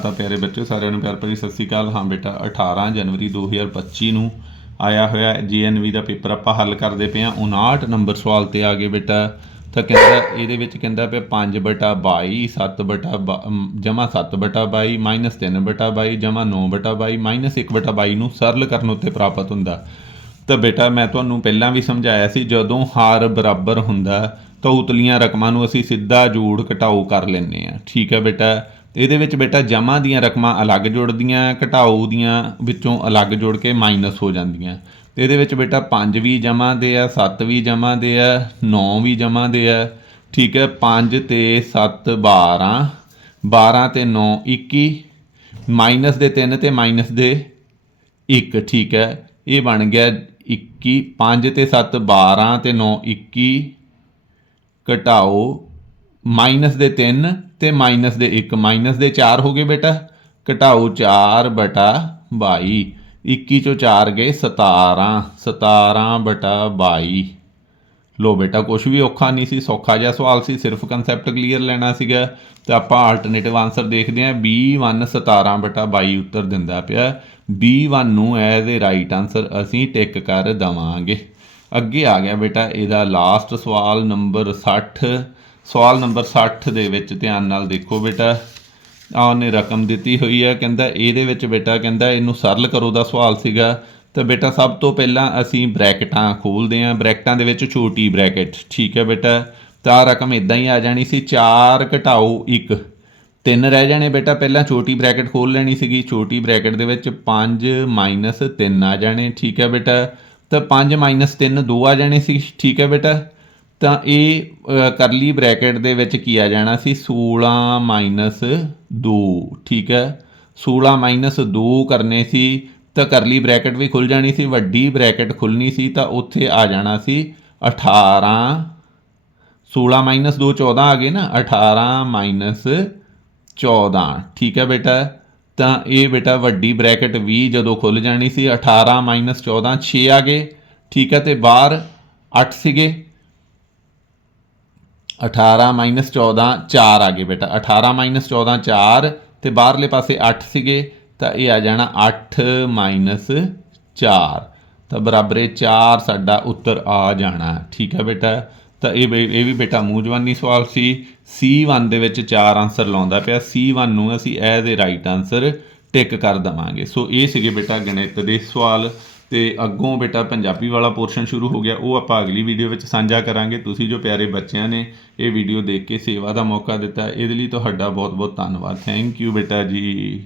ਤਾਂ ਪਿਆਰੇ ਬੱਚਿਓ ਸਾਰਿਆਂ ਨੂੰ ਪਿਆਰ ਭਰੀ ਸਤਿ ਸ਼੍ਰੀ ਅਕਾਲ। ਹਾਂ ਬੇਟਾ 18 ਜਨਵਰੀ 2025 ਨੂੰ ਆਇਆ ਹੋਇਆ ਜੀਐਨਵੀ ਦਾ ਪੇਪਰ ਆਪਾਂ ਹੱਲ ਕਰਦੇ ਪਏ ਹਾਂ। 59 ਨੰਬਰ ਸਵਾਲ ਤੇ ਆ ਗਏ ਬੇਟਾ। ਤਾਂ ਕਹਿੰਦਾ, ਇਹਦੇ ਵਿੱਚ ਕਹਿੰਦਾ ਪਿਆ 5 ਬਟਾ 22 7 ਬਟਾ ਜਮਾ 7 ਬਟਾ 22 ਮਾਈਨਸ 3 ਬਟਾ 22 ਜਮਾ 9 ਬਟਾ 22 ਮਾਈਨਸ 1 ਬਟਾ 22 ਨੂੰ ਸਰਲ ਕਰਨ ਉੱਤੇ ਪ੍ਰਾਪਤ ਹੁੰਦਾ। ਤਾਂ ਬੇਟਾ, ਮੈਂ ਤੁਹਾਨੂੰ ਪਹਿਲਾਂ ਵੀ ਸਮਝਾਇਆ ਸੀ, ਜਦੋਂ ਹਾਰ ਬਰਾਬਰ ਹੁੰਦਾ, ਤਾਂ ਉਤਲੀਆਂ ਰਕਮਾਂ ਨੂੰ ਅਸੀਂ ਸਿੱਧਾ ਜੋੜ ਘਟਾਓ ਕਰ ਲੈਂਦੇ ਆ ਠੀਕ ਹੈ ਬੇਟਾ। ਇਹਦੇ ਵਿੱਚ ਬੇਟਾ ਜਮ੍ਹਾਂ ਦੀਆਂ ਰਕਮਾਂ ਅਲੱਗ ਜੁੜਦੀਆਂ, ਘਟਾਓ ਦੀਆਂ ਵਿੱਚੋਂ ਅਲੱਗ ਜੁੜ ਕੇ ਮਾਈਨਸ ਹੋ ਜਾਂਦੀਆਂ। ਤੇ ਇਹਦੇ ਵਿੱਚ ਬੇਟਾ 5 ਵੀ ਜਮ੍ਹਾਂ ਦੇ ਆ 7 ਵੀ ਜਮ੍ਹਾਂ ਦੇ ਆ 9 ਵੀ ਜਮ੍ਹਾਂ ਦੇ ਆ। ਠੀਕ ਹੈ 5 ਤੇ 7 12 12 ਤੇ 9 21 ਮਾਈਨਸ ਦੇ 3 ਤੇ ਮਾਈਨਸ ਦੇ 1 ਠੀਕ ਹੈ। ਇਹ ਬਣ ਗਿਆ 21 5 ਤੇ 7 12 ਤੇ 9 21 ਘਟਾਓ, ਮਾਈਨਸ ਦੇ 3 ਤੇ ਮਾਈਨਸ ਦੇ 1 ਮਾਈਨਸ ਦੇ 4 ਹੋ ਗਏ ਬੇਟਾ। ਘਟਾਓ 4 ਬਟਾ 22 21 ਚੋਂ 4 ਗਏ 17 17 ਬਟਾ 22 ਲੋ ਬੇਟਾ ਕੁਝ ਵੀ ਔਖਾ ਨਹੀਂ ਸੀ, ਸੌਖਾ ਜਿਹਾ ਸਵਾਲ ਸੀ, ਸਿਰਫ ਕਨਸੈਪਟ ਕਲੀਅਰ ਲੈਣਾ ਸੀਗਾ। ਤੇ ਆਪਾਂ ਆਲਟਰਨੇਟਿਵ ਆਨਸਰ ਦੇਖਦੇ ਹਾਂ। B1 17 ਬਟਾ 22 ਉੱਤਰ ਦਿੰਦਾ ਪਿਆ। B1 ਨੂੰ ਐਜ਼ ਅ ਰਾਈਟ ਆਨਸਰ ਅਸੀਂ ਟਿਕ ਕਰ ਦਵਾਂਗੇ। ਅੱਗੇ ਆ ਗਿਆ ਬੇਟਾ, ਇਹਦਾ ਲਾਸਟ ਸਵਾਲ ਨੰਬਰ 60 ਸਵਾਲ ਨੰਬਰ 60 ਦੇ ਵਿੱਚ ਧਿਆਨ ਨਾਲ ਦੇਖੋ ਬੇਟਾ। ਆ ਉਹਨੇ ਰਕਮ ਦਿੱਤੀ ਹੋਈ ਹੈ, ਕਹਿੰਦਾ ਇਹਦੇ ਵਿੱਚ ਬੇਟਾ ਕਹਿੰਦਾ ਇਹਨੂੰ ਸਰਲ ਕਰੋ ਦਾ ਸਵਾਲ ਸੀਗਾ। ਤਾਂ ਬੇਟਾ ਸਭ ਤੋਂ ਪਹਿਲਾਂ ਅਸੀਂ ਬ੍ਰੈਕਟਾਂ ਖੋਲਦੇ ਆਂ ਬ੍ਰੈਕਟਾਂ ਦੇ ਵਿੱਚ ਛੋਟੀ ਬ੍ਰੈਕਟ, ਠੀਕ ਹੈ ਬੇਟਾ। ਤਾਂ ਆਹ ਰਕਮ ਇਦਾਂ ਹੀ ਆ ਜਾਣੀ ਸੀ 4 ਘਟਾਓ 1 ਤਿੰਨ ਰਹਿ ਜਾਣੇ ਬੇਟਾ, ਪਹਿਲਾਂ ਛੋਟੀ ਬ੍ਰੈਕਟ ਖੋਲ ਲੈਣੀ ਸੀਗੀ, ਛੋਟੀ ਬ੍ਰੈਕਟ ਦੇ ਵਿੱਚ 5 3 ਆ ਜਾਣੇ, ਠੀਕ ਹੈ ਬੇਟਾ। ਤਾਂ 5 3 2 ਆ ਜਾਣੇ ਸੀ, ਠੀਕ ਹੈ ਬੇਟਾ। ਤਾਂ ਇਹ ਕਰਲੀ ਬ੍ਰੈਕਟ ਦੇ ਵਿੱਚ ਕੀ ਆ ਜਾਣਾ ਸੀ? 16 2 ਠੀਕ ਹੈ? 16 2 ਕਰਨੇ ਸੀ ਤਾਂ ਕਰਲੀ ਬ੍ਰੈਕਟ ਵੀ ਖੁੱਲ ਜਾਣੀ ਸੀ, ਵੱਡੀ ਬ੍ਰੈਕਟ ਖੁੱਲਣੀ ਸੀ ਤਾਂ ਉੱਥੇ ਆ ਜਾਣਾ ਸੀ 18 16 2 14 ਆ ਗਏ ਨਾ 18 14 ਠੀਕ ਹੈ ਬੇਟਾ? ਤਾਂ ਇਹ ਬੇਟਾ ਵੱਡੀ ਬ੍ਰੈਕਟ 20 ਜਦੋਂ ਖੁੱਲ ਜਾਣੀ ਸੀ 18 14 6 ਆ ਗਏ, ਠੀਕ ਹੈ ਤੇ ਬਾਹਰ 8 ਸੀਗੇ। 18 14 4 ਆ ਗਏ ਬੇਟਾ। 18 14 4 ਤੇ ਬਾਹਰਲੇ ਪਾਸੇ 8 ਸੀਗੇ, ਤਾਂ ਇਹ ਆ ਜਾਣਾ 8 4 ਤਾਂ ਬਰਾਬਰ ਇਹ 4 ਸਾਡਾ ਉੱਤਰ ਆ ਜਾਣਾ। ਠੀਕ ਹੈ ਬੇਟਾ? ਤਾਂ ਇਹ ਬੇ- ਇਹ ਵੀ ਬੇਟਾ ਮੂੰਹ ਜਵਾਨੀ ਸਵਾਲ ਸੀ। C1 ਦੇ ਵਿੱਚ 4 ਆਨਸਰ ਲਾਉਂਦਾ ਪਿਆ। C1 ਨੂੰ ਅਸੀਂ as a right answer tick ਕਰ ਦਵਾਂਗੇ। ਸੋ ਇਹ ਸੀਗੇ ਬੇਟਾ ਗਣਿਤ ਦੇ ਸਵਾਲ। ਤੇ ਅੱਗੋਂ ਬੇਟਾ ਪੰਜਾਬੀ ਵਾਲਾ ਪੋਰਸ਼ਨ ਸ਼ੁਰੂ ਹੋ ਗਿਆ, ਉਹ ਆਪਾਂ ਅਗਲੀ ਵੀਡੀਓ ਵਿੱਚ ਸਾਂਝਾ ਕਰਾਂਗੇ। ਤੁਸੀਂ ਜੋ ਪਿਆਰੇ ਬੱਚਿਆਂ ਨੇ ਇਹ ਵੀਡੀਓ ਦੇਖ ਕੇ ਸੇਵਾ ਦਾ ਮੌਕਾ ਦਿੱਤਾ, ਇਹਦੇ ਲਈ ਤੁਹਾਡਾ ਬਹੁਤ ਬਹੁਤ ਧੰਨਵਾਦ। ਥੈਂਕ ਯੂ ਬੇਟਾ ਜੀ।